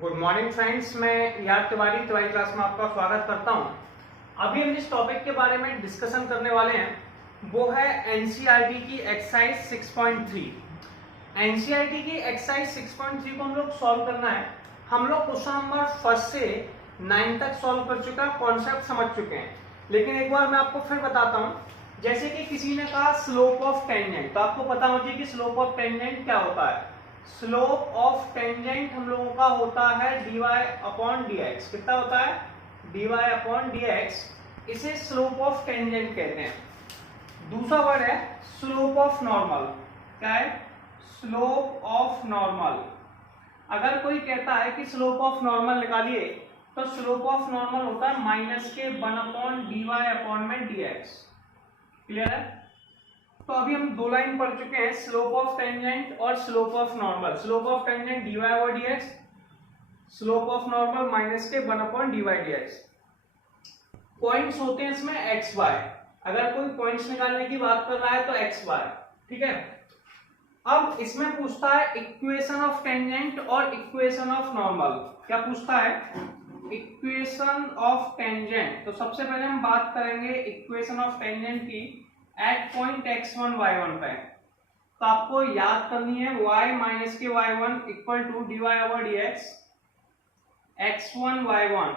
Good morning friends, मैं याद Tiwari class में आपका स्वागत करता हूं। अभी हम जिस टॉपिक के बारे में डिस्कशन करने वाले हैं वो है एनसीईआरटी की एक्सरसाइज 6.3। एनसीईआरटी की एक्सरसाइज 6.3 को हम लोग सॉल्व करना है। हम लोग क्वेश्चन नंबर 1 से 9 तक सॉल्व कर चुके हैं, कॉन्सेप्ट समझ चुके हैं। लेकिन एक बार मैं आपको फिर बताता हूँ। जैसे कि किसी ने कहा स्लोप ऑफ टेंजेंट, तो आपको पता होना चाहिए कि स्लोप ऑफ टेंजेंट क्या होता है। स्लोप ऑफ टेंजेंट हम लोगों का होता है dy अपॉन dx। कितना होता है? dy upon dx। इसे स्लोप ऑफ टेंजेंट कहते हैं। दूसरा वर्ड है स्लोप ऑफ नॉर्मल। क्या है? Slope of normal. अगर कोई कहता है कि स्लोप ऑफ नॉर्मल निकालिए, तो स्लोप ऑफ नॉर्मल होता है माइनस के 1 अपॉन dy अपॉन में dx। क्लियर है? तो अभी हम दो लाइन पढ़ चुके हैं, स्लोप ऑफ टेंजेंट और slope of normal. Slope of tangent dy over dx, slope of normal minus के 1 अपॉन dy dx। पॉइंट्स होते हैं इसमें x y। अगर कोई पॉइंट्स निकालने की बात कर रहा है तो x y। ठीक है। अब इसमें पूछता है इक्वेशन ऑफ टेंजेंट और इक्वेशन ऑफ नॉर्मल। क्या पूछता है? Equation of tangent. तो सबसे पहले हम बात करेंगे इक्वेशन ऑफ टेंजेंट की एट पॉइंट x1 y1 पे। तो आपको याद करनी है y माइनस के y1 equal to dy over dx x1 y1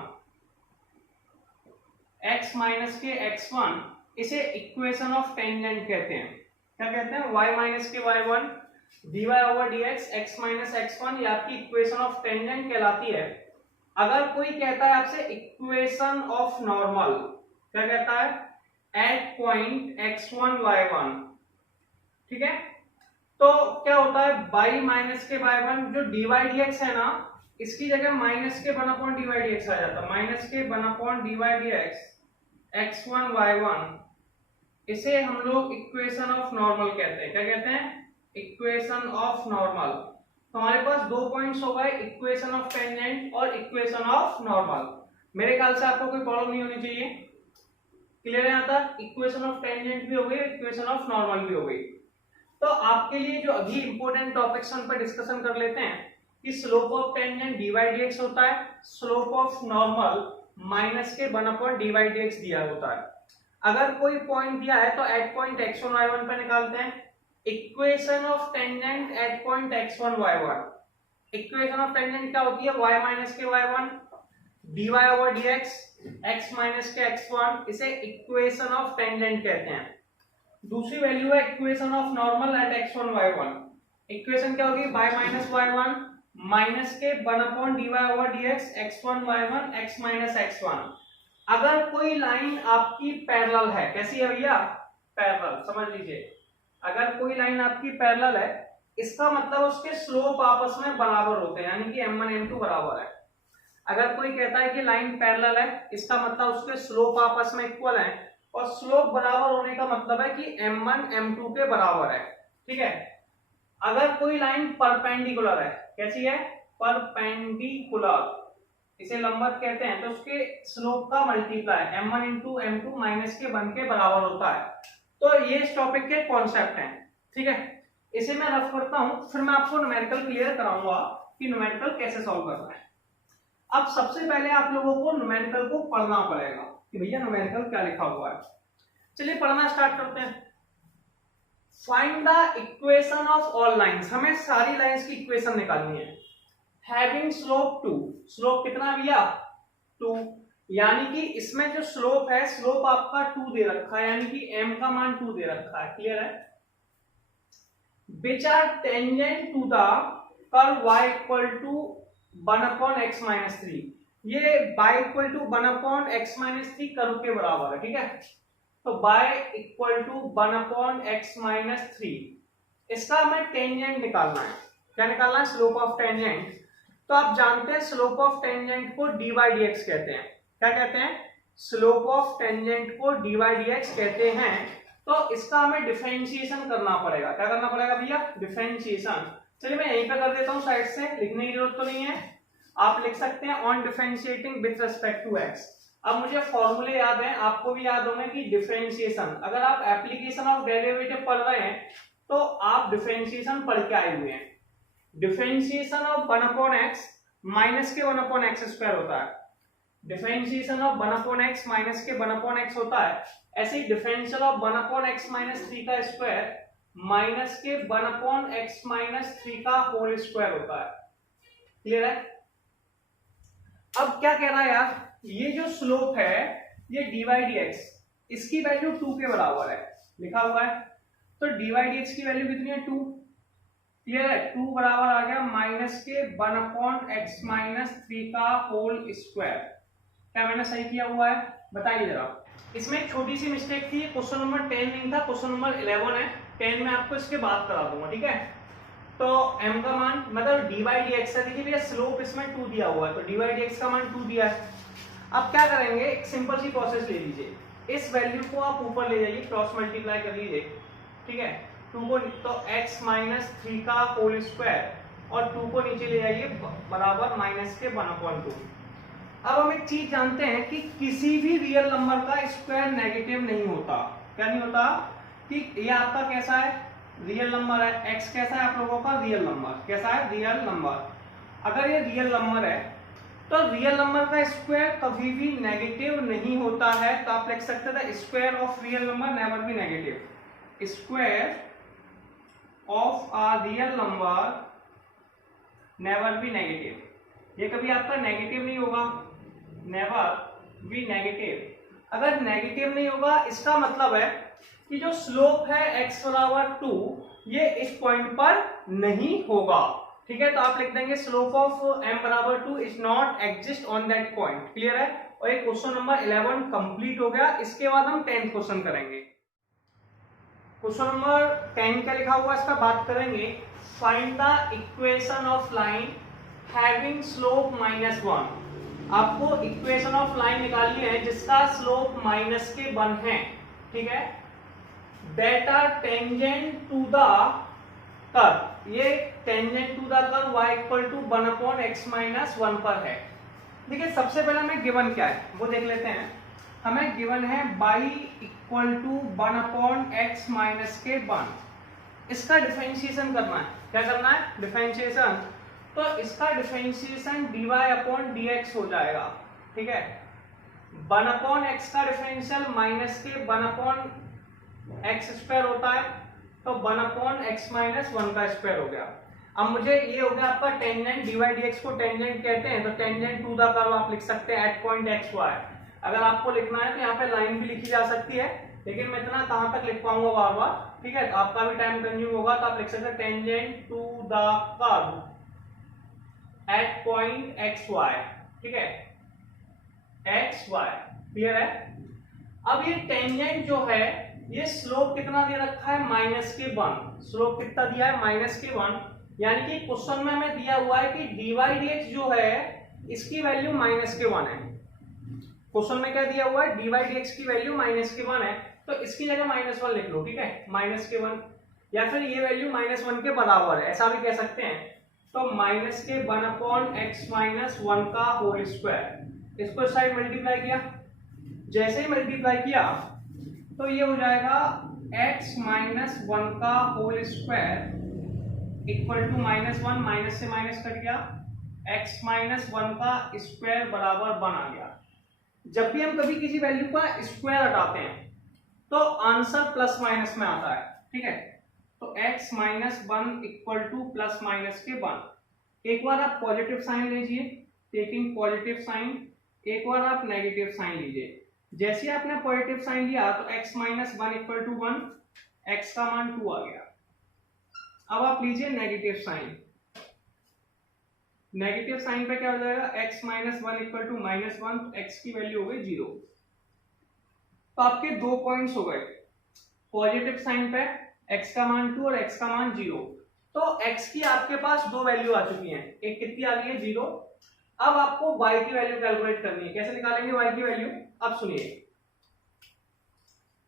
x minus के x1। इसे इक्वेशन ऑफ टेंजेंट कहते हैं। क्या कहते हैं? y माइनस के y1 dy over dx x minus x1, ये आपकी इक्वेशन ऑफ टेंजेंट कहलाती है। अगर कोई कहता है आपसे इक्वेशन ऑफ नॉर्मल, क्या कहता है? At point x1 y1। ठीक है। तो क्या होता है? y माइनस के y1 जो dy dx है ना, इसकी जगह माइनस के 1 अपॉन dy dx आ जाता है। माइनस के 1 upon dy dx x1 y1, इसे हम लोग इक्वेशन ऑफ नॉर्मल कहते हैं। क्या कहते हैं? Equation of normal. तो हमारे पास दो पॉइंट्स हो गए, इक्वेशन ऑफ टेंजेंट और इक्वेशन ऑफ नॉर्मल। मेरे ख्याल से आपको कोई प्रॉब्लम नहीं होनी चाहिए। क्लियर है? यहाँ तक इक्वेशन ऑफ टेंजेंट भी हो गई, इक्वेशन ऑफ नॉर्मल भी हो गई। तो आपके लिए जो अभी इंपॉर्टेंट टॉपिक्स उन पर डिस्कशन कर लेते हैं कि slope of tangent dy dx होता है, स्लोप ऑफ नॉर्मल माइनस के 1 अपॉन dy dx दिया होता है। अगर कोई पॉइंट दिया है तो एट पॉइंट x1 y1 पे निकालते हैं equation of tangent at point x1 y1। Equation of tangent क्या होती है? y माइनस के y1 dy over dx x minus के x1, इसे इक्वेशन ऑफ टेंजेंट कहते हैं। दूसरी वैल्यू है equation of normal at x1 y1। Equation क्या होगी? y माइनस y1 माइनस के 1 upon dy over dx x1 y1 x minus x1। अगर कोई लाइन आपकी पैरेलल है, कैसी है भैया? पैरेलल। समझ लीजिए, अगर कोई लाइन आपकी पैरेलल है, इसका मतलब उसके स्लोप आपस में बराबर होते हैं, यानी कि m1 m2 बराबर है। अगर कोई कहता है कि लाइन पैरेलल है, इसका मतलब उसके स्लोप आपस में इक्वल है, और स्लोप बराबर होने का मतलब है कि m1 m2 के बराबर है। ठीक है। अगर कोई लाइन परपेंडिकुलर है, कैसी है? परपेंडिकुलर, इसे लंबवत कहते हैं, तो उसके स्लोप का multiply m1 into m2 minus के 1 के बराबर होता है। तो ये इस टॉपिक के कॉन्सेप्ट हैं। ठीक है। इसे मैं रफ करता हूं, फिर मैं आपको न्यूमेरिकल क्लियर कराऊंगा कि न्यूमेरिकल कैसे सॉल्व करना है। अब सबसे पहले आप लोगों को न्यूमेरिकल को पढ़ना पड़ेगा कि भैया न्यूमेरिकल क्या लिखा हुआ है। चलिए पढ़ना स्टार्ट करते हैं। Find the equation of all lines. हमें सारी लाइंस की इक्वेशन निकालनी है। Having slope 2। स्लोप कितना भैया? 2। यानी कि इसमें जो स्लोप है, स्लोप आपका 2 दे रखा है, यानी कि m का मान 2 दे रखा है। क्लियर है? Which are tangent to the curve y equal to 1 upon x minus 3। ये y equal to 1 upon x minus 3 curve के बराबर है। ठीक है। तो y equal to 1 upon x minus 3, इसका हमें टेंजेंट निकालना है। क्या निकालना है? Slope of tangent. तो आप जानते हैं स्लोप ऑफ टेंजेंट को dy dx कहते हैं। क्या कहते हैं? स्लोप ऑफ टेंजेंट को dy dx कहते हैं। तो इसका हमें डिफरेंशिएशन करना पड़ेगा। क्या करना पड़ेगा भैया? डिफरेंशिएशन। चलिए मैं यहीं पे कर देता हूं, साइड से लिखने की जरूरत तो नहीं है। आप लिख सकते हैं on differentiating with respect to x। अब मुझे फॉर्मूले याद हैं, आपको भी याद होंगे कि डिफरेंशिएशन, अगर आप एप्लीकेशन ऑफ डेरिवेटिव पढ़ रहे हैं तो आप डिफरेंशिएशन पढ़ के आए हुए हैं। Differentiation of 1 upon x minus के 1/x² होता है। डिफरेंशिएशन ऑफ 1/x माइनस के 1/x होता है। ऐसे ही डिफरेंशियल ऑफ 1/x माइनस 3 का स्क्वायर माइनस के 1/x माइनस 3 का होल स्क्वायर होता है। क्लियर है? अब क्या कह रहा है यार, ये जो स्लोप है ये dy dx इसकी वैल्यू 2 के बराबर है, लिखा हुआ है। तो dy dx की वैल्यू कितनी है? 2। क्लियर है? 2 बराबर आ गया माइनस के 1/x माइनस 3 का होल स्क्वायर। क्या मैंने सही किया हुआ है? बताइए जरा। इसमें एक छोटी सी मिस्टेक थी, क्वेश्चन नंबर 10 नहीं था, क्वेश्चन नंबर 11 है। 10 में आपको इसके बाद करा दूंगा, ठीक है? तो m का मान मतलब dy dx है, देखिए भैया स्लोप इसमें 2 दिया हुआ है, तो dy dx का मान 2 दिया है। अब क्या करेंगे, एक सिंपल सी प्रोसेस ले लीजिए, इस वैल्यू को आप ऊपर ले जाइए, क्रॉस मल्टीप्लाई कर लीजिए, ठीक है? 2 को तो x माइनस 3 का होल स्क्वायर और 2 को नीचे ले जाइए बराबर माइनस के 1/2। अब हम एक चीज जानते हैं कि किसी भी रियल नंबर का स्क्वायर नेगेटिव नहीं होता। क्या नहीं होता? कि ये आपका कैसा है? रियल नंबर है। x कैसा है आप लोगों का? Real number. कैसा है? Real number. अगर ये रियल नंबर है तो रियल नंबर का स्क्वायर कभी भी नेगेटिव नहीं होता है। तो आप लिख सकते थे square of real number never be negative. Square of a real number never be negative. ये कभी आपका नेगेटिव नहीं होगा, नेवर बी नेगेटिव। अगर नेगेटिव नहीं होगा इसका मतलब है कि जो स्लोप है x बराबर 2 ये इस पॉइंट पर नहीं होगा, ठीक है? तो आप लिख देंगे स्लोप ऑफ m बराबर 2 is not exist on that point. Clear है? और ये क्वेश्चन नंबर 11 कंप्लीट हो गया। इसके बाद हम 10th क्वेश्चन करेंगे। क्वेश्चन नंबर 10 का लिखा हुआ, इसका बात करेंगे। Find the equation of line having slope -1। आपको इक्वेशन ऑफ लाइन निकालनी है जिसका स्लोप माइनस के 1 है, ठीक है? that are tangent to the curve। ये tangent to the curve y equal to 1/x minus 1 पर है। देखिए सबसे पहले हमें गिवन क्या है वो देख लेते हैं। हमें गिवन है y equal to 1/x minus के 1। इसका डिफरेंशिएशन करना है। क्या करना है? डिफरेंशिएशन। तो इसका डिफरेंशिएशन dy/dx हो जाएगा, ठीक है? 1/x का डिफरेंशियल माइनस के 1/x² होता है, तो 1/x माइनस 1 का स्क्वायर हो गया। अब मुझे ये हो गया आपका टेंजेंट, dy dx को टेंजेंट कहते हैं, तो टेंजेंट टू द कर्व आप लिख सकते हैं एट पॉइंट xy। अगर आपको लिखना है तो यहाँ पे लाइन भी लिखी जा सकती है, लेकिन मैं इतना कहाँ तक लिख पाऊंगा बार बार, ठीक है? तो आपका भी टाइम कंज्यूम होगा, तो आप लिख सकते हैं tangent to the curve at point xy, ठीक है? xy। क्लियर है? अब ये टेंजेंट जो है ये स्लोप कितना दे रखा है? माइनस के 1। स्लोप कितना दिया है? माइनस के 1। यानी कि क्वेश्चन में हमें दिया हुआ है कि dy dx जो है इसकी वैल्यू माइनस के 1 है। क्वेश्चन में क्या दिया हुआ है? dy dx की वैल्यू माइनस के 1 है, तो इसकी जगह -1 लिख लो, ठीक है? माइनस के 1, या फिर ये वैल्यू -1 के बराबर है, ऐसा भी कह सकते हैं। तो माइनस के 1/x माइनस 1 का होल स्क्वायर। इसको इस साइड मल्टीप्लाई किया, जैसे ही मल्टीप्लाई किया तो ये हो जाएगा x माइनस 1 का whole square equal to -1, minus से माइनस कट गया, x माइनस 1 का स्क्वायर बराबर 1 आ गया। जब भी हम कभी किसी वैल्यू का स्क्वायर हटाते हैं तो आंसर प्लस माइनस में आता है, ठीक है? तो x minus 1 equal two plus minus के 1। एक बार आप पॉजिटिव साइन लीजिए, टेकिंग पॉजिटिव साइन, एक बार आप नेगेटिव साइन लीजिए। जैसे आपने पॉजिटिव साइन लिया तो x minus 1 equal to 1, x का मान 2 आ गया। अब आप लीजिए नेगेटिव साइन। नेगेटिव साइन पे क्या हो जाएगा? x माइनस 1 इक्वल टू -1, तो x की वैल्यू हो गई 0। तो आपके 2 पॉइंट्स हो गए। पॉजिटिव साइन पे x का मान 2 और x का मान 0। तो x की आपके पास 2 वैल्यू आ चुकी हैं। एक कितनी आ गई है? 0। अब आपको y की वैल्यू कैलकुलेट करनी है। कैसे निकालेंगे y की वैल्यू? अब सुनिए,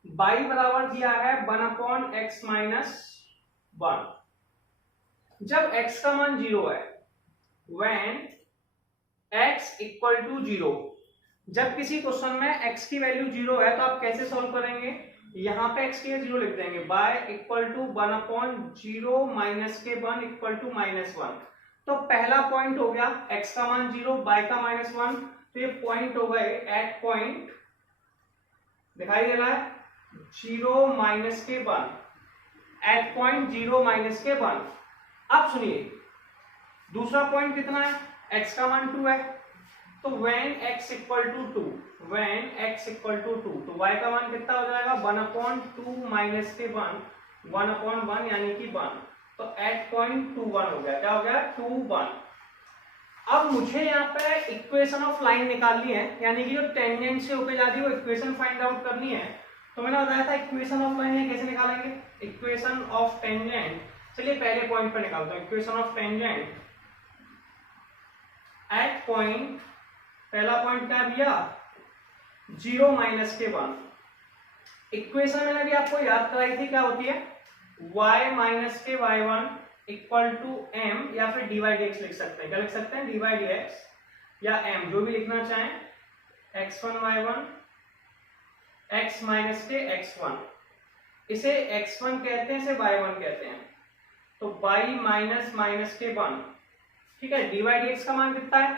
y बराबर दिया है 1/x माइनस 1। जब x का मान 0 है, when x इक्वल टू 0, जब किसी क्वेश्चन में x की वैल्यू 0 है तो आप कैसे सॉल्व करेंगे? यहाँ पे x की 0 लिख देंगे, y इक्वल टू 1/0 माइनस के 1 इक्वल टू -1। तो पहला पॉइंट हो गया x का मान 0, y का -1, तो ये पॉइंट हो गए एट पॉइंट, दिखाई दे रहा है 0 माइनस के 1, एट पॉइंट 0 माइनस के 1। अब सुनिए दूसरा पॉइंट कितना है, x का मान 2 है, तो when x equal to 2, when x equal to 2, तो y का मान कितना हो जाएगा 1/2 माइनस के 1, 1/1 यानी कि 1, तो एट पॉइंट 2 1 हो गया, क्या हो गया 2 1। अब मुझे यहाँ पे इक्वेशन ऑफ लाइन निकालनी है, यानी कि जो टेंजेंट से होके जाती है वो इक्वेशन फाइंड आउट करनी है। तो मैंने बताया था इक्वेशन ऑफ लाइन कैसे निकालेंगे, इक्वेशन ऑफ टेंजेंट। चलिए पहले पॉइंट पे निकालता हूँ, equation of tangent at point, पहला पॉइंट क्या भैया 0 माइनस के 1। इक्वेशन मैंने भी आपको याद कराई थी, क्या होती है y माइनस के y1 इक्वल टू m, या फिर dy dx लिख सकते हैं, क्या लिख सकते हैं dy dx या m, जो भी लिखना चाहें, x1 y1 x माइनस के x1, इसे x1 कहते हैं, इसे y1 कहते हैं, तो y माइनस माइनस के 1, ठीक है। dy dx का मान कितना है,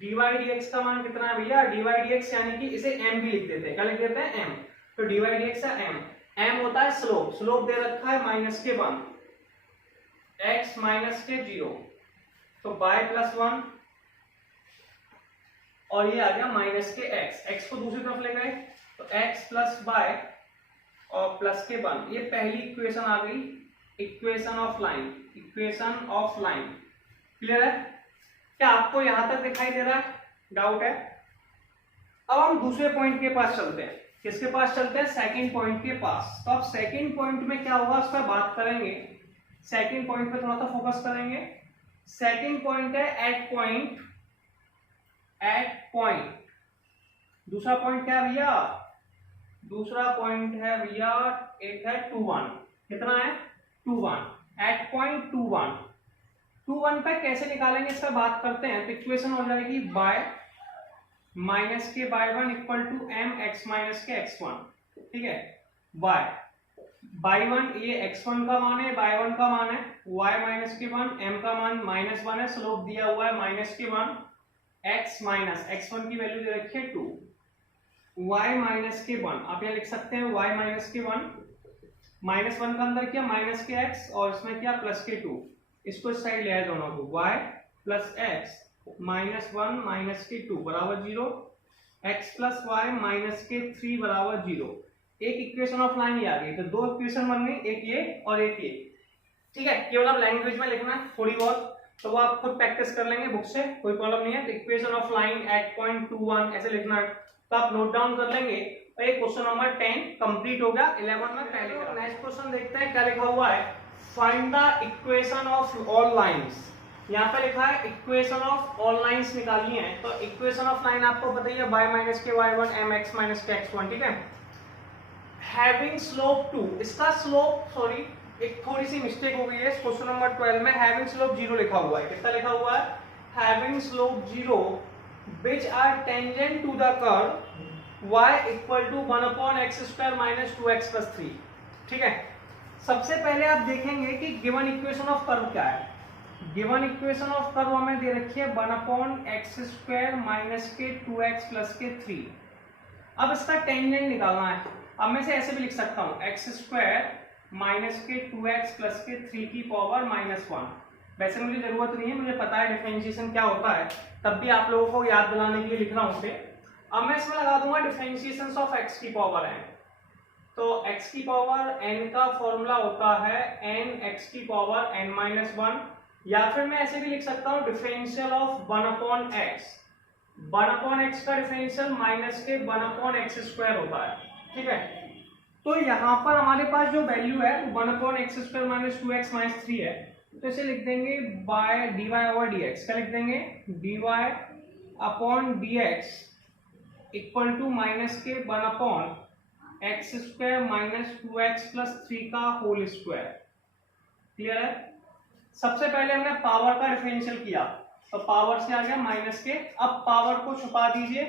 dy dx का मान कितना है भैया, dy dx यानी कि इसे m भी लिख देते हैं, क्या लिख देते हैं m, तो dy dx है m होता है स्लोप, स्लोप दे रखा है माइनस के 1, x माइनस के 0, तो y प्लस 1 और ये आ गया माइनस के x को दूसरी तरफ ले गए, तो x प्लस y और प्लस के 1, ये पहली इक्वेशन आ गई, equation of line, equation of line. Clear है, क्या आपको यहां तक दिखाई दे रहा है, डाउट है? अब हम दूसरे पॉइंट के पास चलते हैं, किसके पास चलते हैं, सेकंड पॉइंट के पास। तो अब सेकंड पॉइंट में क्या होगा उस पर बात करेंगे, सेकंड पॉइंट पे थोड़ा सा फोकस करेंगे। सेकंड पॉइंट है एट पॉइंट, एट पॉइंट, दूसरा पॉइंट क्या है भैया, दूसरा पॉइंट है भैया एक है 2 1, कितना है 2 1, एट पॉइंट 2 1, 2 1 पे कैसे निकालेंगे इस पर बात करते हैं। तो इक्वेशन हो जाएगी y माइनस के y1 equal to m x minus के x1, ठीक है। y1 ये x1 का मान है, y1 का मान है, y माइनस के 1, m का मान -1 है, स्लोप दिया हुआ है माइनस के 1, x माइनस x1 की वैल्यू दे रखी है 2, y माइनस के 1, आप यहाँ लिख सकते हैं y माइनस के 1, -1 का अंदर किया माइनस के x और इसमें किया प्लस के 2, इसको इस साइड ले आए दोनों को, y प्लस x -1 माइनस के 2 बराबर 0, x प्लस वाई माइनस के 3 बराबर 0। एक इक्वेशन ऑफ लाइन ही आ गई, तो दो इक्वेशन बन गई, एक ये और एक ये, ठीक है। केवल आप लैंग्वेज में लिखना है थोड़ी बहुत, तो वो आप खुद प्रैक्टिस कर लेंगे बुक से, कोई प्रॉब्लम नहीं है। तो equation of line at point 2 1 ऐसे लिखना है, तो आप नोट डाउन कर लेंगे। और ये क्वेश्चन नंबर 10 कंप्लीट हो गया, 11 में पहले। नेक्स्ट क्वेश्चन देखते हैं क्या लिखा हुआ है, find the equation of all lines. यहाँ पे लिखा है इक्वेशन ऑफ ऑल लाइंस निकालनी है, तो इक्वेशन ऑफ लाइन आपको पता ही है y माइनस के y1 m x माइनस के x1, ठीक है। हैविंग स्लोप 2, इसका स्लोप, सॉरी एक थोड़ी सी मिस्टेक हो गई है, क्वेश्चन नंबर 12 में हैविंग स्लोप 0 लिखा हुआ है, कितना लिखा हुआ है, having slope 0 which are tangent to the curve y equal to 1/x square minus 2x plus 3, ठीक है। सबसे पहले आप देखेंगे कि गिवन इक्वेशन ऑफ कर्व क्या है। गिवन इक्वेशन ऑफ कर्व हमें दे रखी है 1/x स्क्वायर माइनस के 2x प्लस के 3। अब इसका टेंजेंट निकालना है, अब मैं इसे ऐसे भी लिख सकता हूँ x स्क्वायर माइनस के 2x प्लस के 3 की पावर -1। वैसे मुझे जरूरत नहीं है, मुझे पता है डिफरेंशिएशन क्या होता है, तब भी आप लोगों को याद दिलाने के लिए लिख रहा हूँ उसे। अब मैं इसमें लगा दूंगा डिफरेंशिएशन ऑफ x की पावर n, तो x की पावर n का फॉर्मूला होता है n x की पावर n-1, या फिर मैं ऐसे भी लिख सकता हूँ डिफरेंशियल ऑफ 1/x, 1/x का डिफरेंशियल माइनस के 1/x स्क्वायर होता है, ठीक है। तो यहाँ पर हमारे पास जो वैल्यू है 1/x square minus 2x minus 3 है, तो इसे लिख देंगे बाय dy ओवर dx, क्या लिख देंगे dy upon dx equal to minus के 1/x square minus 2x plus 3 का होल स्क्वायर। क्लियर है। सबसे पहले हमने पावर का डिफरेंशियल किया, तो पावर से आ गया माइनस के, अब पावर को छुपा दीजिए,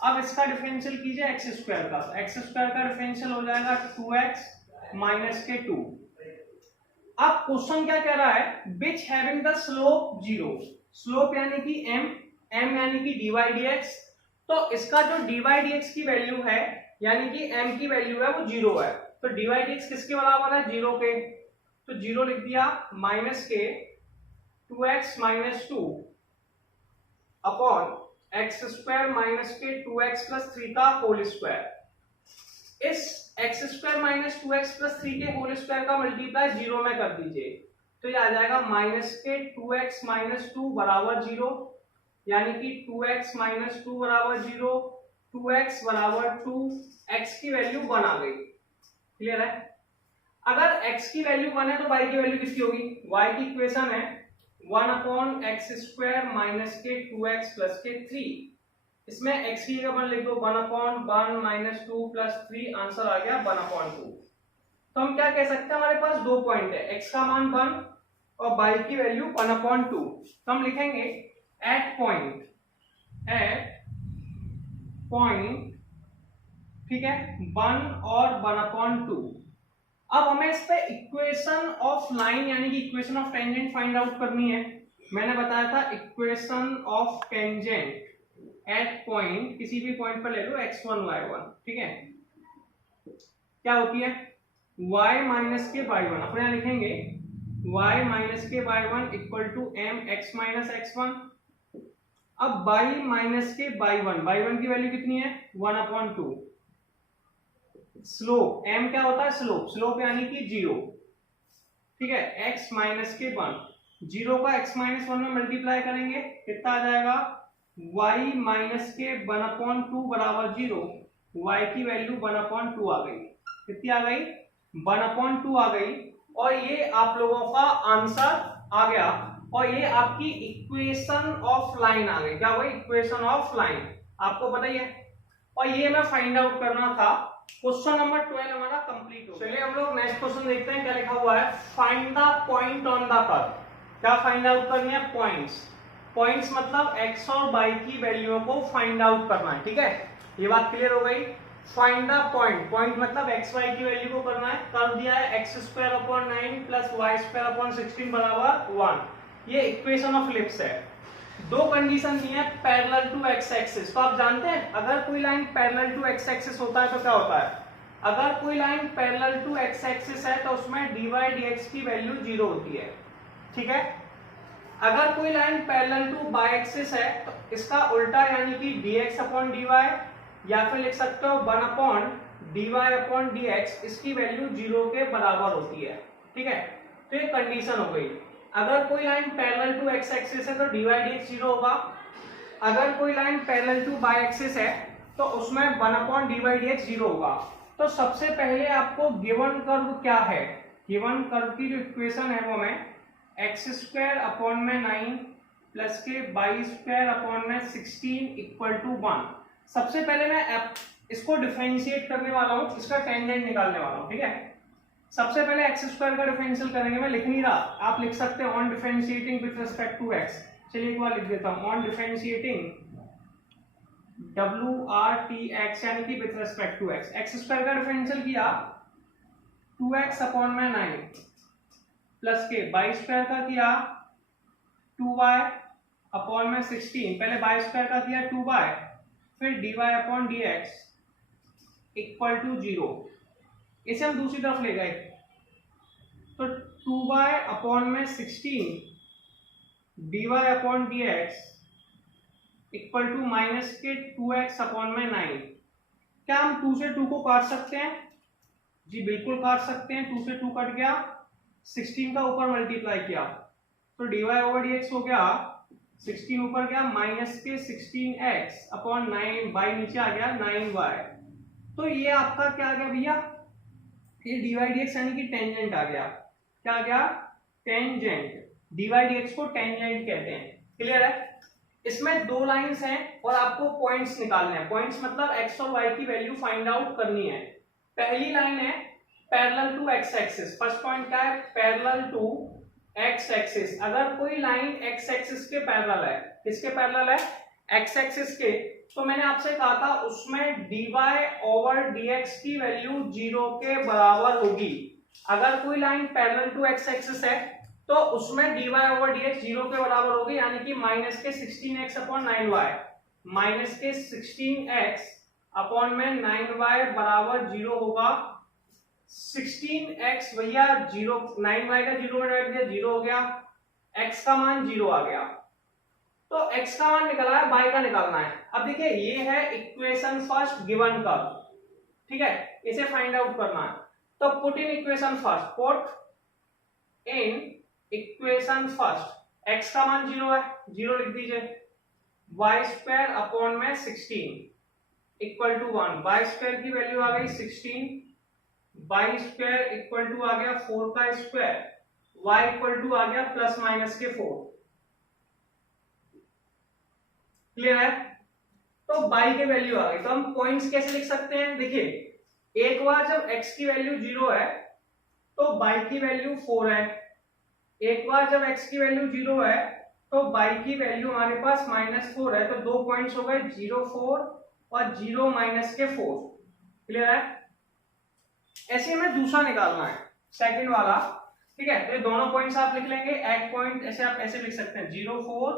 अब इसका डिफरेंशियल कीजिए एक्स स्क्वायर का, एक्स स्क्वायर का डिफरेंशियल हो जाएगा 2x माइनस के 2। अब क्वेश्चन क्या कह रहा है, which having the slope 0, slope यानी कि m यानी कि dy dx, तो इसका जो dy dx की वैल्यू है यानी कि m की वैल्यू है वो 0 है, तो dy dx किसके बराबर है, 0 के, तो 0 लिख दिया माइनस के 2x minus 2 upon x square minus के 2x प्लस 3 का होल स्क्वायर। इस x square minus 2x plus 3 के होल स्क्वायर का मल्टीप्लाई 0 में कर दीजिए, तो ये आ जाएगा माइनस के 2x माइनस 2 बराबर 0, यानी कि 2x माइनस 2 बराबर 0, 2x बराबर 2, x की वैल्यू 1 आ गई। क्लियर है? अगर x की वैल्यू 1 है तो y की वैल्यू कितनी होगी, y की इक्वेशन है 1 अपॉन एक्स स्क्वायर माइनस के 2x प्लस के 3, इसमें x की जगह 1 लिख दो, 1 अपॉन 1 माइनस 2 प्लस 3, आंसर आ गया 1 अपॉन 2। तो हम क्या कह सकते हैं, हमारे पास दो पॉइंट है, x का मान 1 और y की वैल्यू 1 अपॉन 2, तो हम लिखेंगे एट पॉइंट, ठीक है, 1 और 1 अपॉन 2। अब हमें इस पे इक्वेशन ऑफ लाइन यानी कि equation of tangent find out करनी है। मैंने बताया था equation of tangent at point, किसी भी पॉइंट पर ले लो x1 y1, ठीक है, क्या होती है y माइनस के y1, अपने यहां लिखेंगे y माइनस के y1 equal to m x minus x1। अब y माइनस के y1 की वैल्यू कितनी है, 1 अपॉन 2। स्लोप m क्या होता है, स्लोप यानी कि 0, ठीक है, x माइनस के 1, 0 का x माइनस 1 में मल्टीप्लाई करेंगे, कितना आ जाएगा, y माइनस के 1 अपॉन 2 बराबर 0, y की वैल्यू 1 अपॉन 2 आ गई, कितनी आ गई, 1 अपॉन 2 आ गई, और ये आप लोगों का आंसर आ गया, और ये आपकी इक्वेशन ऑफ लाइन आ गई। क्या हुई, इक्वेशन ऑफ लाइन, आपको पता ही है, और ये मैं फाइंड आउट करना था। क्वेश्चन नंबर 12 हमारा कंप्लीट हो गया। चलिए हम लोग नेक्स्ट क्वेश्चन देखते हैं, क्या लिखा हुआ है, find the point on the curve. क्या फाइंड आउट करनी है, पॉइंट्स मतलब x और y की वैल्यूओं को फाइंड आउट करना है, ठीक है, ये बात क्लियर हो गई। फाइंड द पॉइंट मतलब x y की वैल्यू को करना है। कर्व दिया है x square upon 9 plus y square upon 16 बराबर 1, ये इक्वेशन ऑफ इलिप्स है। दो कंडीशन दी है, पैरेलल टू एक्स एक्सिस। तो आप जानते हैं अगर कोई line parallel to X axis होता है तो क्या होता है, अगर कोई line parallel to X axis है तो उसमें dy dx की वैल्यू 0 होती है, ठीक है। अगर कोई line parallel to Y axis है तो इसका उल्टा यानी कि dx अपॉन dy, या फिर लिख सकते हो 1 अपॉन dy अपॉन dx, इसकी वैल्यू 0 के बराबर होती है, ठीक है। तो ये कंडीशन हो गई। अगर कोई line parallel to X axis है तो dy dx 0 होगा। अगर कोई line parallel to Y axis है तो उसमें 1 अपॉन dy dx 0 होगा। तो सबसे पहले आपको गिवन कर्व क्या है, गिवन कर्व की जो इक्वेशन है वो हमें एक्स स्क्वायर अपॉन में 9 प्लस के वाई स्क्वायर अपॉन में 16 इक्वल टू 1। सबसे पहले मैं इसको डिफरेंशिएट करने वाला हूँ, इसका टेंजेंट निकालने वाला हूँ, ठीक है। सबसे पहले एक्स स्क्वायर का डिफरेंशियल करेंगे, मैं लिख नहीं रहा, आप लिख सकते हैं on differentiating with respect to X. चलिए एक बार लिख देता हूँ, ऑन डिफरेंशिएटिंग WRTX यानी कि with respect to X. X square का डिफरेंशियल किया 2x अपॉन में 9 प्लस के वाई स्क्वायर का किया 2y अपॉन में 16, पहले वाई स्क्वायर का किया 2y, फिर dy upon dx equal to 0। इसे हम दूसरी तरफ ले गए तो 2y अपॉन में 16 dy upon dx equal to minus के 2x अपॉन में 9। क्या हम 2 से 2 को काट सकते हैं, जी बिल्कुल काट सकते हैं। 2 से 2 कट गया, 16 का ऊपर मल्टीप्लाई किया तो dy ओवर dx हो गया, 16 ऊपर गया माइनस के 16x अपॉन 9, y नीचे आ गया 9y। तो ये आपका क्या आ गया भैया, ये dy dx यानी कि टेंजेंट आ गया। क्या आ गया, टेंजेंट। dy dx को टेंजेंट कहते हैं, क्लियर है। इसमें दो लाइंस हैं और आपको पॉइंट्स निकालने हैं। पॉइंट्स मतलब x और y की वैल्यू फाइंड आउट करनी है। पहली लाइन है parallel to x axis. First point क्या है, पैरेलल टू x एक्सिस। अगर कोई लाइन x एक्सिस के पैरेलल है, किसके पैरेलल है, x एक्सिस के, तो मैंने आपसे कहा था उसमें dy ओवर dx की वैल्यू 0 के बराबर होगी। अगर कोई line parallel to X axis है तो उसमें dy ओवर dx 0 के बराबर होगी, यानी कि माइनस के 16x अपॉन 9y, माइनस के 16x अपॉन में 9y बराबर 0 होगा। 16x भैया 0, 9y का 0 में डाल दिया 0 हो गया, x का मान 0 आ गया। तो x का मान निकला है, y का निकालना है। अब देखिए ये है इक्वेशन फर्स्ट गिवन कर्व, ठीक है, इसे फाइंड आउट करना है। तो put in equation first, put in equation first, x का मान 0 है, 0 लिख दीजिए, y स्क्वायर अपॉन में 16 इक्वल टू 1, y स्क्वायर की वैल्यू आ गई 16, y स्क्वायर इक्वल टू आ गया 4 का स्क्वायर, y इक्वल टू आ गया प्लस माइनस के 4। क्लियर है? तो y की वैल्यू आ गई। तो हम पॉइंट्स कैसे लिख सकते हैं? देखिए एक बार जब x की वैल्यू 0 है तो y की वैल्यू 4 है, एक बार जब x की वैल्यू 0 है तो y की वैल्यू हमारे पास -4 है। तो दो पॉइंट्स हो गए 0 4 और 0 माइनस के 4। क्लियर है? ऐसे हमें दूसरा निकालना है, सेकंड वाला, ठीक है। तो ये दोनों पॉइंट्स आप लिख लेंगे, एक पॉइंट ऐसे आप ऐसे लिख सकते हैं 0 4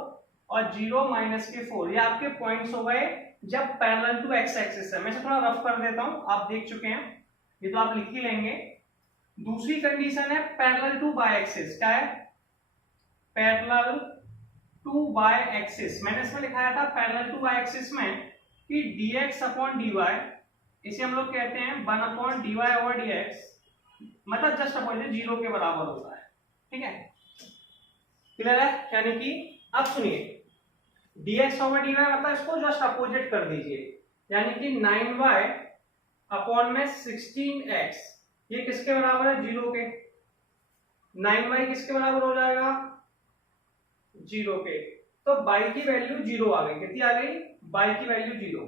और 0 माइनस के 4, ये आपके पॉइंट्स हो गए जब पैरेलल टू एक्स एक्सिस है। मैं इसे थोड़ा रफ कर देता हूं, आप देख चुके हैं, ये तो आप लिख ही लेंगे। दूसरी कंडीशन है पैरेलल टू बाय एक्सिस, क्या है? Parallel to Y axis. मैंने इसमें लिखाया था पैरेलल टू बाय एक्सिस में कि dx अपॉन dy, इसे हम लोग कहते हैं 1 अपॉन dy ओवर dx, मतलब जस्ट अपोजिट 0 के बराबर होता है, ठीक है। क्लियर है? यानी कि अब सुनिए, dx ओवर dy मतलब इसको जस्ट अपोजिट कर दीजिए, यानी कि 9y अपॉन में 16x, ये किसके बराबर है? 0 के। 9y किसके बराबर हो जाएगा? 0 के। तो y की वैल्यू 0 आ गई। कितनी आ गई? y की वैल्यू 0।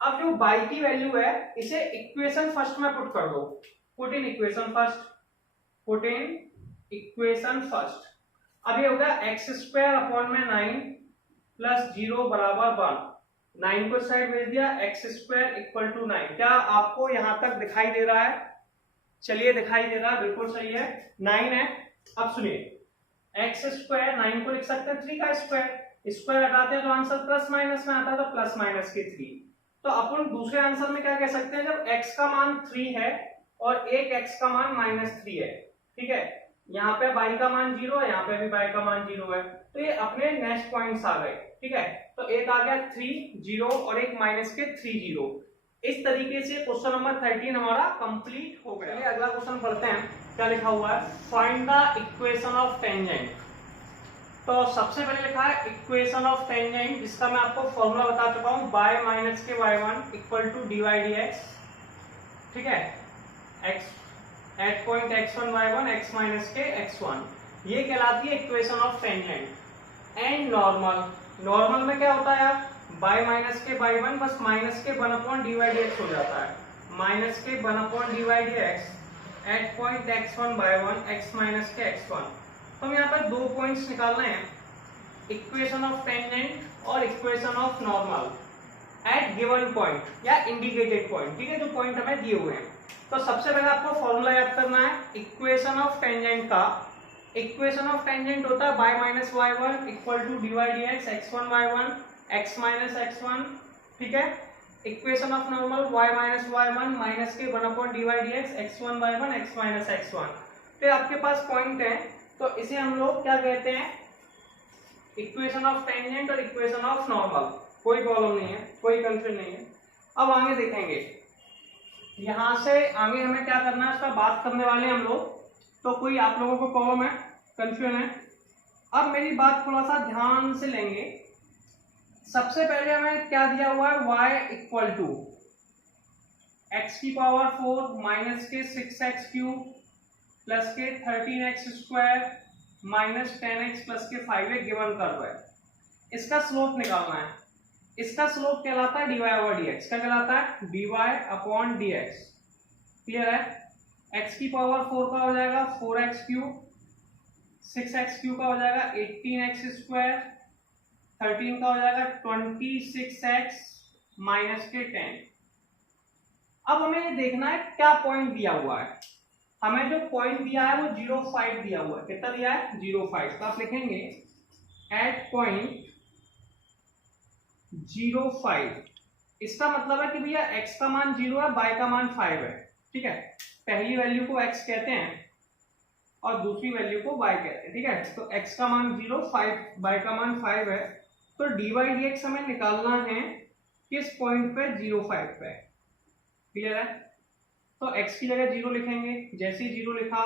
अब जो y की वैल्यू है इसे इक्वेशन फर्स्ट में पुट कर दो, put in equation first, put in equation first. अब ये हो गया एक्स स्क्वायर अपॉन में 9 प्लस 0 बराबर 1, 9 को साइड भेज दिया, एक्स स्क्वायर इक्वल टू 9। क्या आपको यहां तक दिखाई दे रहा है? चलिए दिखाई दे रहा है, बिल्कुल सही है, 9 है। अब सुनिए, एक्स स्क्वायर 9 को लिख सकते हैं 3 का स्क्वायर, स्क्वायर हटाते हैं तो आंसर प्लस माइनस में आता है, तो प्लस माइनस के 3। तो अपन दूसरे आंसर में क्या कह सकते हैं? जब x का मान 3 है और एक x का मान -3 है, ठीक है, यहाँ पे y का मान 0 है, यहाँ पे भी y का मान 0 है, तो ये अपने नेक्स्ट पॉइंट्स आ गए, ठीक है। तो एक आ गया 3 0 और एक माइनस के 3 0। इस तरीके से क्वेश्चन नंबर 13 हमारा कंप्लीट हो गया। चलिए अगला क्वेश्चन पढ़ते हैं, क्या लिखा हुआ है? Find the equation of tangent. तो सबसे पहले लिखा है इक्वेशन ऑफ टेंजेंट, जिसका मैं आपको फॉर्मूला बता चुका हूं, y माइनस के y1 equal to dy dx, ठीक है, x at point x1 y1 x minus के x1, ये कहलाती है equation of tangent. And normal, normal में क्या होता है यार? y माइनस के y1 बस माइनस के 1 अपॉन dy dx हो जाता है, माइनस के 1 upon dy dx at point x1 y1 x minus के x1। तो हम यहाँ पर दो पॉइंट्स निकालने हैं, इक्वेशन ऑफ टेंजेंट और equation of normal at given point या इंडिकेटेड पॉइंट, ठीक है, जो पॉइंट हमें दिए हुए हैं। तो सबसे पहले आपको फॉर्मूला याद करना है इक्वेशन ऑफ टेंजेंट का। इक्वेशन ऑफ टेंजेंट होता है y minus y1 equal to dy dx x1 y1 x minus x1, ठीक है। Equation of normal y minus y1 minus के 1 upon dy dx x1 y1 x minus x1। फिर आपके पास point है, तो इसे हम लोग क्या कहते हैं? इक्वेशन ऑफ टेंजेंट और इक्वेशन ऑफ नॉर्मल। कोई प्रॉब्लम नहीं है, कोई कंफ्यूजन नहीं है। अब आगे देखेंगे, यहां से आगे हमें क्या करना है, इसका बात करने वाले हम लोग। तो कोई आप लोगों को प्रॉब्लम है, कंफ्यूजन है? अब मेरी बात थोड़ा सा ध्यान से लेंगे। सबसे पहले हमें क्या दिया हुआ है? y इक्वल टू x की पावर 4 माइनस के 6x क्यूब प्लस के 13x square minus 10x plus के 5 गिवन कर्व है। इसका स्लोप निकालना है। इसका स्लोप कहलाता है dy ओवर dx। क्या कहलाता है? dy upon dx। क्लियर है? x की पावर 4 का हो जाएगा 4x क्यूब, 6x क्यूब का हो जाएगा 18x स्क्वायर, 13 का हो जाएगा 26x माइनस के 10। अब हमें ये देखना है क्या पॉइंट दिया हुआ है। हमें जो पॉइंट दिया है वो 0.5 दिया हुआ है। कितना दिया है? 0.5। तो आप लिखेंगे एट पॉइंट 0.5। इसका मतलब है कि भैया x का मान 0 है, y का मान 5 है। ठीक है, पहली वैल्यू को x कहते हैं और दूसरी वैल्यू को y कहते हैं। ठीक है, तो x का मान 0, 5, y का मान 5 है। तो dy dx हमें निकालना है किस पॉइंट पे? 0.5 पे। क्लियर है? तो x की जगह 0 लिखेंगे। जैसे ही 0 लिखा,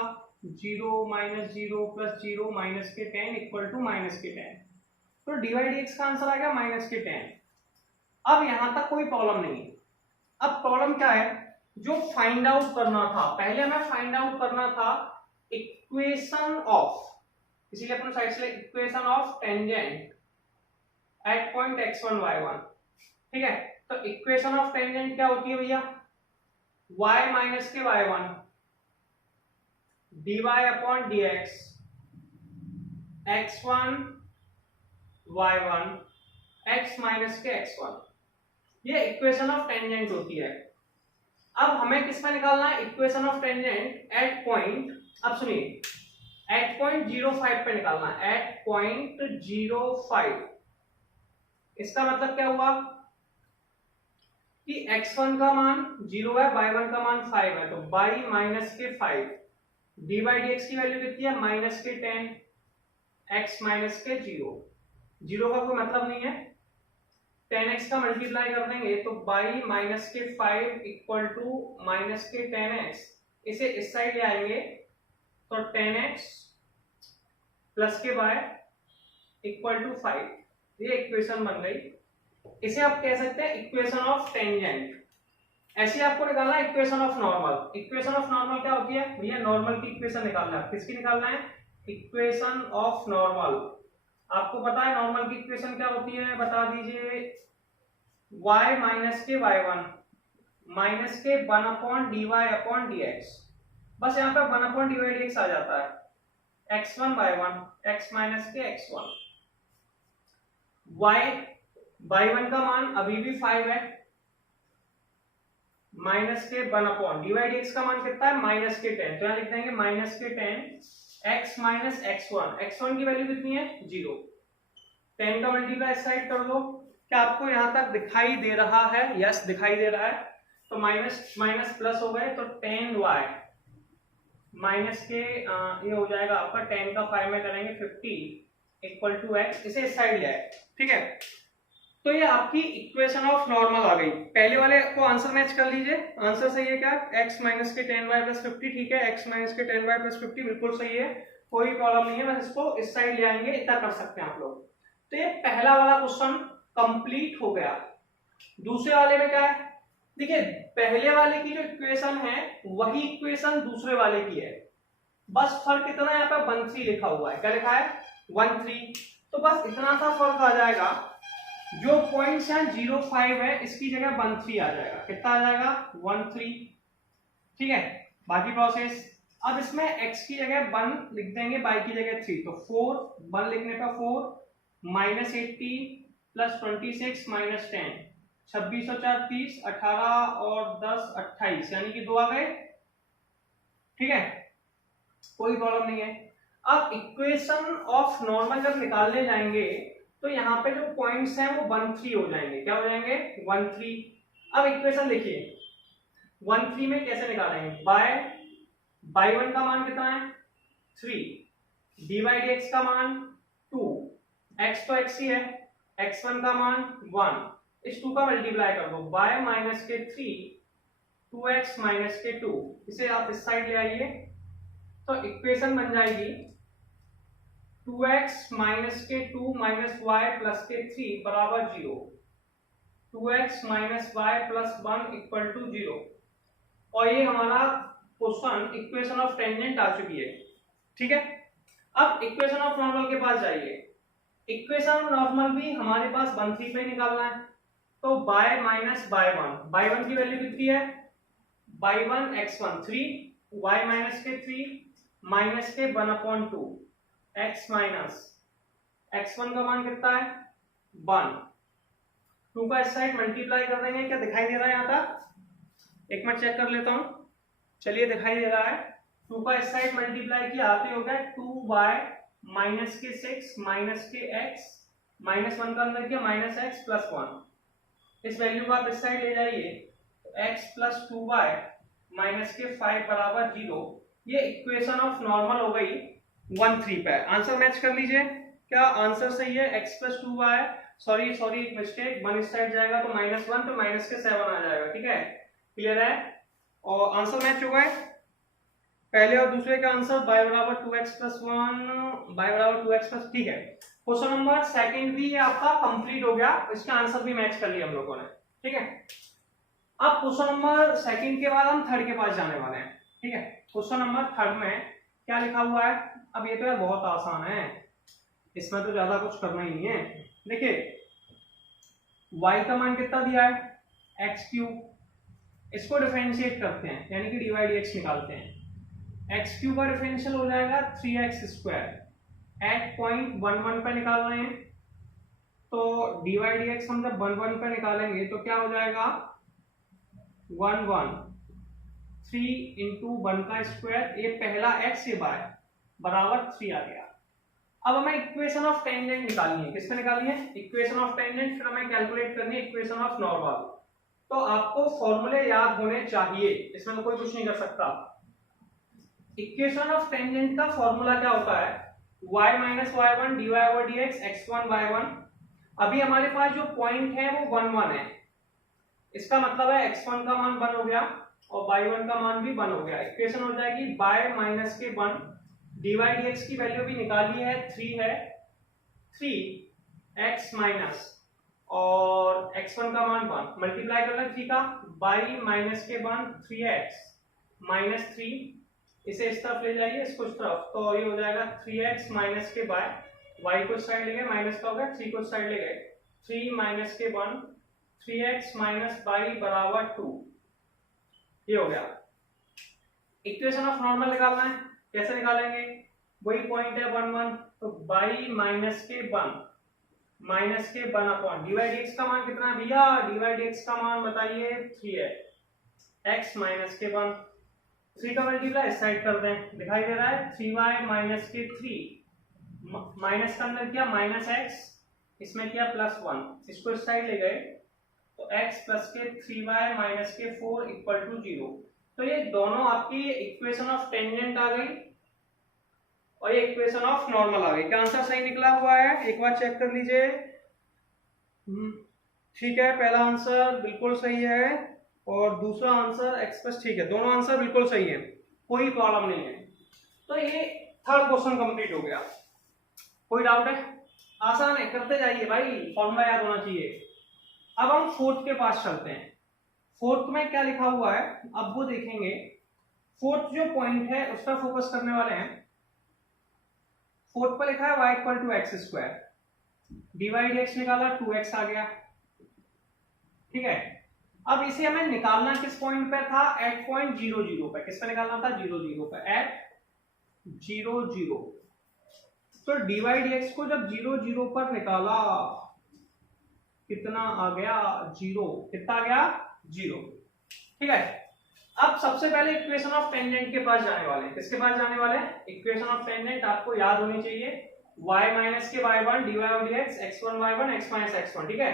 0 माइनस 0 प्लस 0 माइनस के 10 इक्वल टू माइनस के 10। तो dy dx का आंसर आ गया माइनस के 10। अब यहां तक कोई प्रॉब्लम नहीं है। अब प्रॉब्लम क्या है? जो फाइंड आउट करना था, पहले हमें फाइंड आउट करना था इक्वेशन ऑफ, इसीलिए अपन साइड से equation of tangent at point x1 y1। ठीक है, तो इक्वेशन ऑफ टेंजेंट क्या होती है भैया? y माइनस के y1 dy upon dx x1 y1 x minus के x1, ये इक्वेशन ऑफ टेंजेंट होती है। अब हमें किस पे निकालना है? Equation of tangent at point, अब सुनिए, एट पॉइंट 0.5 पे निकालना है। एट पॉइंट 0.5, इसका मतलब क्या हुआ कि x1 का मान 0 है, y1 का मान 5 है, तो y माइनस के 5, dy dx की वैल्यू कितनी है? माइनस के 10, x माइनस के 0। 0 का कोई मतलब नहीं है, 10x का मल्टीप्लाई कर देंगे तो y माइनस के 5 इक्वल टू माइनस के 10x। इसे इस साइड ले आएंगे तो 10x प्लस के y इक्वल टू 5। ये इक्वेशन बन गई। इसे आप कह सकते हैं इक्वेशन ऑफ टेंजेंट। ऐसे आपको निकालना है equation of normal. Equation of normal क्या होती है भैया? नॉर्मल की इक्वेशन निकालना है। किसकी निकालना है? Equation of normal. आपको पता है नॉर्मल की इक्वेशन क्या होती है? बता दीजिए। y माइनस के y1 माइनस के 1 अपॉन dy अपॉन dx। बस यहाँ पे 1 अपॉन dy dx आ जाता है। x1 y1 x माइनस के x1, y1 का मान अभी भी 5 है, माइनस के 1 अपॉन dy dx का मान कितना है? माइनस के 10। तो यहाँ लिख देंगे माइनस के 10 x माइनस x1। x1 की वैल्यू कितनी है? 0। 10 का मल्टीप्लाई इस साइड कर दो। क्या आपको यहां तक दिखाई दे रहा है? यस, दिखाई दे रहा है। तो माइनस माइनस प्लस हो गए, तो 10y माइनस के ये हो जाएगा आपका 10 का 5 में करेंगे 50 इक्वल टू x। इसे इस साइड ले आए। ठीक है, तो ये आपकी इक्वेशन ऑफ नॉर्मल आ गई। पहले वाले को आंसर मैच कर लीजिए। आंसर सही है क्या? x माइनस के 10y प्लस 50। ठीक है, x माइनस के 10y प्लस 50 बिल्कुल सही है, कोई प्रॉब्लम नहीं है। बस इसको इस साइड ले आएंगे, इतना कर सकते हैं आप लोग। तो ये पहला वाला क्वेश्चन कंप्लीट हो गया। दूसरे वाले में क्या है? देखिए, पहले वाले की जो इक्वेशन है वही इक्वेशन दूसरे वाले की है, बस फर्क इतना है, यहाँ पे 1 3 लिखा हुआ है। क्या लिखा है? 1 3। तो बस इतना सा फर्क आ जाएगा, जो पॉइंट्स हैं 0.5 है, इसकी जगह 1 3 आ जाएगा। कितना आ जाएगा? 1 3। ठीक है, बाकी प्रोसेस। अब इसमें x की जगह 1 लिख देंगे, y की जगह 3, तो 4, 1 लिखने पर 4 माइनस 80 प्लस 26 माइनस 10, 26 और 4 30, 18 और 10 28, यानी कि 2 आ गए। ठीक है, कोई प्रॉब्लम नहीं है। अब इक्वेशन ऑफ नॉर्मल जब निकालने जाएंगे तो यहाँ पे जो पॉइंट्स हैं वो 1 3 हो जाएंगे। क्या हो जाएंगे? 1 3। अब इक्वेशन लिखिए, 1 3 में कैसे निकालेंगे? y1 का मान कितना है? 3, dy dx का मान 2, x तो x ही है, x1 का मान 1, इस 2 का मल्टीप्लाई कर दो, y माइनस के 3 2x माइनस के 2। इसे आप इस साइड ले आइए तो इक्वेशन बन जाएगी 2x माइनस के 2 माइनस y प्लस के 3 बराबर 0, 2x minus y plus 1 equal to 0। और ये हमारा क्वेश्चन इक्वेशन ऑफ टेंजेंट आ चुकी है। ठीक है, अब इक्वेशन ऑफ नॉर्मल के पास जाइए। इक्वेशन ऑफ नॉर्मल भी हमारे पास 1 3 पे निकालना है, तो y माइनस y1 की वैल्यू कितनी है? y1 x1 3, y माइनस के 3 माइनस के 1 अपॉन 2, x माइनस x1 का मान कितना है? 1, 2 का इस साइड मल्टीप्लाई कर देंगे। क्या दिखाई दे रहा है यहाँ तक? एक मिनट चेक कर लेता हूं। चलिए, दिखाई दे रहा है। 2 का इस साइड मल्टीप्लाई किया तो हो गया 2y माइनस के 6 माइनस के x माइनस 1 का अंदर किया माइनस x प्लस 1। इस वैल्यू को आप इस साइड ले जाइए तो x प्लस 2y माइनस के 5 बराबर 0। ये इक्वेशन ऑफ नॉर्मल हो गई 1 3 पे। आंसर मैच कर लीजिए, क्या आंसर सही है? x plus 2y, sorry mistake, 1 इस साइड जाएगा तो -1 तो माइनस के 7 आ जाएगा। ठीक है, क्लियर है? और आंसर मैच हो गए पहले और दूसरे का आंसर y बराबर 2x प्लस 1, y बराबर 2x प्लस। ठीक है, क्वेश्चन नंबर सेकंड भी आपका कंप्लीट हो गया, इसका आंसर भी मैच कर लिया हम लोगों ने। ठीक है, अब क्वेश्चन नंबर सेकंड के बाद हम थर्ड के पास जाने वाले हैं। ठीक है, क्वेश्चन नंबर थर्ड में क्या लिखा हुआ है? अब ये तो यार बहुत आसान है, इसमें तो ज्यादा कुछ करना ही नहीं है। देखिए y का मान कितना दिया है? X cube. इसको डिफरेंशिएट करते हैं यानी कि dy dx निकालते हैं। एक्स क्यूब का डिफरेंशियल हो जाएगा 3x स्क्वायर। एट पॉइंट 1 1 पे निकाल रहे हैं तो dy dx हम जब 1 1 पे निकालेंगे तो क्या हो जाएगा? 1 1 3 इंटू 1 का स्क्वायर, ये पहला x ये y बराबर 3 आ गया। अब हमें इक्वेशन ऑफ टेंजेंट निकालनी है। किससे निकालनी है? Equation of tangent. फिर हमें कैलकुलेट करनी है इक्वेशन ऑफ नॉर्मल। तो आपको फॉर्मूले याद होने चाहिए, इसमें तो कोई कुछ नहीं कर सकता। इक्वेशन ऑफ टेंजेंट का फॉर्मूला क्या होता है? y minus Y one D Y over D X X one Y one. अभी हमारे पास जो पॉइंट है वो 1 1 है, इसका मतलब है x1 का मान 1 हो गया और y1 का मान भी 1 हो गया। इक्वेशन हो जाएगी y माइनस के 1, dy dx की वैल्यू भी निकाली है 3 है, 3x माइनस और x1 का मान 1 मल्टीप्लाई कर लें 3 का, y माइनस के 1 3x माइनस 3, इसे इस तरफ ले जाइए इसको इस तरफ, तो ये हो जाएगा 3x माइनस के y को साइड ले गए माइनस का हो गया, 3 को साइड ले गए 3 माइनस के 1 3x माइनस y बराबर 2। ये हो गया। इक्वेशन ऑफ नॉर्मल निकालना है, कैसे निकालेंगे? वही पॉइंट है 1 1, तो y माइनस के 1 माइनस के 1 अपॉन dy dx का मान कितना है भैया? dy dx का मान बताइए 3 है, x माइनस के 1, 3 का मल्टीप्लाई इस साइड कर दें, दिखाई दे रहा है 3y माइनस के 3, माइनस का अंदर किया माइनस x, इसमें किया प्लस 1, इसको इस साइड ले गए तो x प्लस के 3y माइनस के 4 इक्वल टू 0। तो ये दोनों आपकी इक्वेशन ऑफ टेंजेंट आ गई और ये इक्वेशन ऑफ नॉर्मल आ गई। क्या आंसर सही निकला हुआ है? एक बार चेक कर लीजिए। ठीक है, पहला आंसर बिल्कुल सही है और दूसरा आंसर एक्सप्रेस ठीक है, दोनों आंसर बिल्कुल सही है, कोई प्रॉब्लम नहीं है। तो ये थर्ड क्वेश्चन कंप्लीट हो गया। कोई डाउट है? आसान है, करते जाइए भाई, फॉर्मूला याद होना चाहिए। अब हम फोर्थ के पास चलते हैं। फोर्थ में क्या लिखा हुआ है अब वो देखेंगे। फोर्थ जो पॉइंट है उस पर फोकस करने वाले हैं। फोर्थ पर लिखा है y equal to X square, dy dx निकाला 2x आ गया। ठीक है, अब इसे हमें निकालना किस पॉइंट पे था? एट पॉइंट 0 0 पे। किस पे निकालना था? 0 0 पे, एट 0 0। तो dy dx को जब 0 0 पर निकाला कितना आ गया? 0। कितना आ गया? 0। ठीक है, अब सबसे पहले इक्वेशन ऑफ टेंजेंट के पास जाने वाले हैं। किसके पास जाने वाले हैं? इक्वेशन ऑफ टेंजेंट आपको याद होनी चाहिए, y माइनस के y1 dy over dx x1 y1 x minus x1। ठीक है,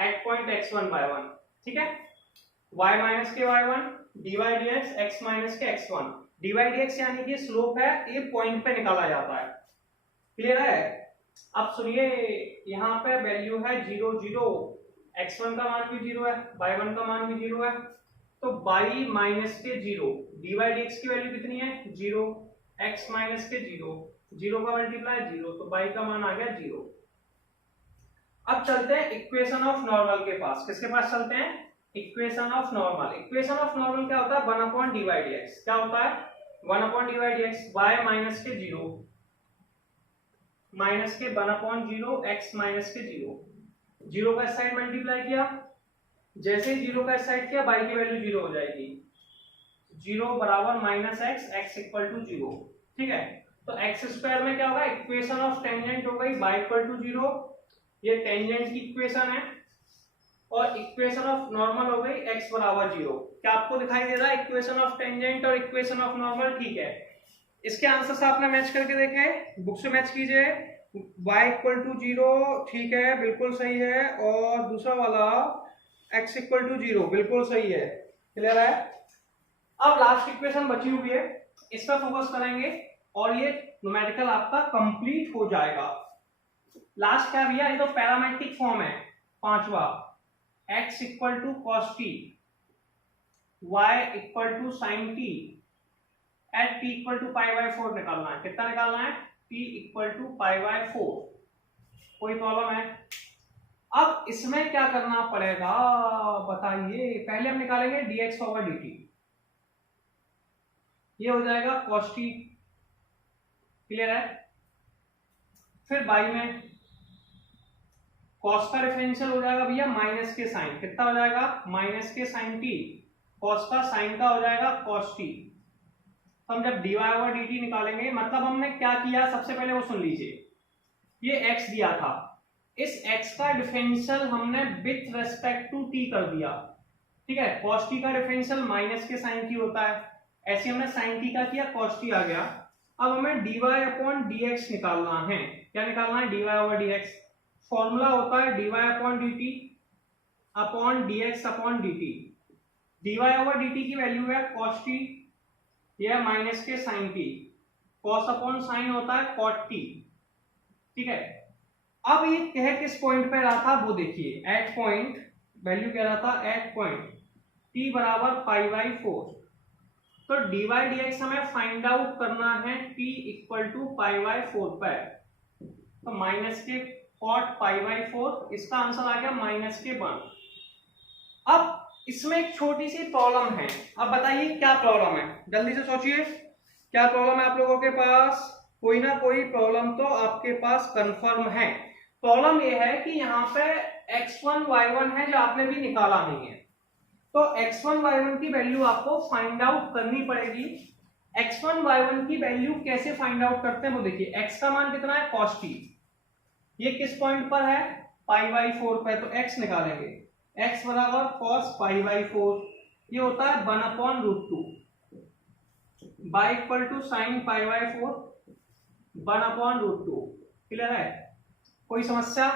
एट पॉइंट x1 y1। ठीक है, y माइनस के y1 dy dx x minus के x1। dy dx यानी कि स्लोप है, ये पॉइंट पे निकाला जाता है। क्लियर है? अब सुनिए, यहाँ पे वैल्यू है 0 0, x1 का मान भी 0 है, y1 का मान भी 0 है, तो y माइनस के 0 dy dx की वैल्यू कितनी है? 0, x माइनस के 0, 0 का मल्टीप्लाई 0, तो y का मान आ गया 0। अब चलते हैं इक्वेशन ऑफ नॉर्मल के पास। किसके पास चलते हैं? Equation of normal. Equation of normal क्या होता है? 1 अपॉन dy dx। क्या होता है? 1 upon dy dx, y minus के 0 माइनस के 1 अपॉन 0 x माइनस के 0, 0 का साइड मल्टीप्लाई किया, जैसे ही 0 का साइड किया y की वैल्यू 0 हो जाएगी, 0 बराबर minus x, x equal to 0। ठीक है, तो x स्क्वायर में क्या होगा? इक्वेशन ऑफ टेंजेंट हो गई y इक्वल टू 0, ये टेंजेंट की इक्वेशन है, और इक्वेशन ऑफ नॉर्मल हो गई x बराबर 0। क्या आपको दिखाई दे रहा है इक्वेशन ऑफ टेंजेंट और इक्वेशन ऑफ नॉर्मल? ठीक है, इसके आंसर से आपने मैच करके देखे, बुक से मैच कीजिए। y इक्वल टू 0 ठीक है, बिल्कुल सही है, और दूसरा वाला x इक्वल टू 0 बिल्कुल सही है। क्लियर है? अब लास्ट इक्वेशन बची हुई है, इस पर फोकस करेंगे और ये न्यूमेरिकल आपका कंप्लीट हो जाएगा। लास्ट क्या भैया, ये तो पैरामेट्रिक फॉर्म है। पांचवा, x equal to cos T, y equal to sine T, at t equal to pi by 4 निकालना है। कितना निकालना है? t equal to pi by 4। कोई प्रॉब्लम है? अब इसमें क्या करना पड़ेगा बताइए। पहले हम निकालेंगे dx ओवर dt, ये हो जाएगा cos t। क्लियर है? फिर बाई में cos का डिफरेंशियल हो जाएगा भैया माइनस के साइन, कितना हो जाएगा? माइनस के साइन t, cos का साइन का हो जाएगा cos t। हम जब dy ओवर dt निकालेंगे, मतलब हमने क्या किया सबसे पहले वो सुन लीजिए। ये x दिया था, इस x का डिफरेंशियल हमने विथ रेस्पेक्ट टू t कर दिया। ठीक है, cos t का डिफरेंशियल माइनस के साइन t होता है, ऐसे हमने sin t का किया, cos t आ गया। अब हमें dy अपॉन dx निकालना है। क्या निकालना है? dy over dx। फॉर्मूला होता है dy upon dt upon dx upon dt। dy over dt की वैल्यू है cos t, यह माइनस के sin t, cos upon sine होता है cot t। ठीक है, अब ये कह किस पॉइंट पे रहा था वो देखिए, एट पॉइंट, वैल्यू कह रहा था एट पॉइंट t बराबर पाई बाई 4। तो dy dx हमें फाइंड आउट करना है t equal to pi by 4 पर। तो माइनस के कॉट पाई बाई 4, इसका आंसर आ गया माइनस के 1। अब इसमें एक छोटी सी प्रॉब्लम है। अब बताइए क्या प्रॉब्लम है, जल्दी से सोचिए क्या प्रॉब्लम है आप लोगों के पास। कोई ना कोई प्रॉब्लम तो आपके पास कंफर्म है। प्रॉब्लम ये है कि यहाँ पे x1 y1 है जो आपने भी निकाला नहीं है, तो x1 y1 की वैल्यू आपको फाइंड आउट करनी पड़ेगी। x1 y1 की वैल्यू कैसे फाइंड आउट करते हैं वो देखिए। x का मान कितना है? cos t, ये किस पॉइंट पर है? पाई बाई 4 पर, तो x निकालेंगे, x बराबर cos पाई बाई 4, ये होता है 1 upon root 2, y equal to sine pi by 4, 1 upon root 2। Clear है? कोई समस्या?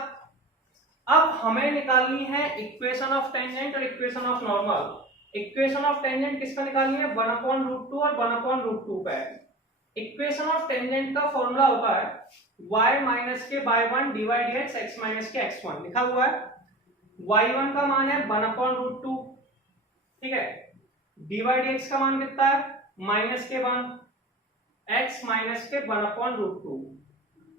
अब हमें निकालनी है इक्वेशन ऑफ टेंजेंट और equation of normal. Equation of tangent किसका निकालनी है? 1 अपॉन रूट 2 और 1 अपॉन रूट 2 पे। इक्वेशन ऑफ टेंजेंट का फॉर्मूला होता है y माइनस के Y 1 dy dx x minus के x1, लिखा हुआ है। y1 का मान है 1 अपॉन रूट 2, ठीक है। dy dx का मान कितना है? माइनस के 1, x माइनस के 1 अपॉन रूट 2।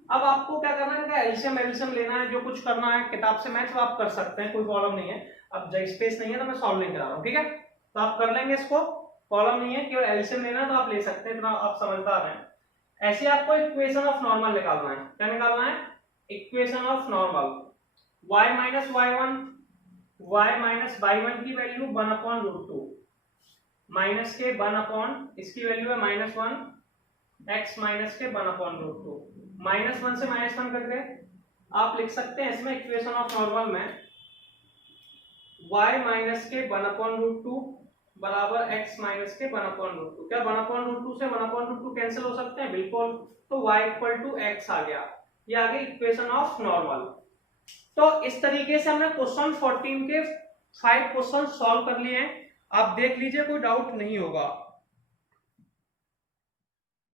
अब आपको क्या करना है? एलसीएम एलसीएम लेना है, जो कुछ करना है किताब से मैच आप कर सकते हैं, कोई प्रॉब्लम नहीं है। अब जब स्पेस नहीं है तो मैं सॉल्व नहीं करा रहा हूँ, ठीक है, तो आप कर लेंगे इसको, प्रॉब्लम नहीं है। केवल एलसीएम लेना है तो आप ले सकते हैं, इतना आप समझदार हैं। ऐसे आपको इक्वेशन ऑफ नॉर्मल निकालना है। क्या निकालना है? Equation of normal. y minus y1, y minus y1 की वैल्यू 1 अपॉन रूट 2, माइनस के 1 अपॉन, इसकी वैल्यू है -1, x माइनस के 1 अपॉन रूट 2। -1 से -1 करके आप लिख सकते हैं इसमें इक्वेशन ऑफ नॉर्मल में y माइनस के 1 अपॉन रूट 2 बराबर x माइनस के 1 अपॉन रूट 2। क्या 1 अपॉन रूट 2 से 1 अपॉन रूट 2 कैंसिल हो सकते हैं? बिल्कुल। तो y इक्वल टू x आ गया, ये आ गई इक्वेशन ऑफ नॉर्मल। तो इस तरीके से हमने क्वेश्चन 14 के 5 क्वेश्चन सॉल्व कर लिए हैं। आप देख लीजिए, कोई डाउट नहीं होगा।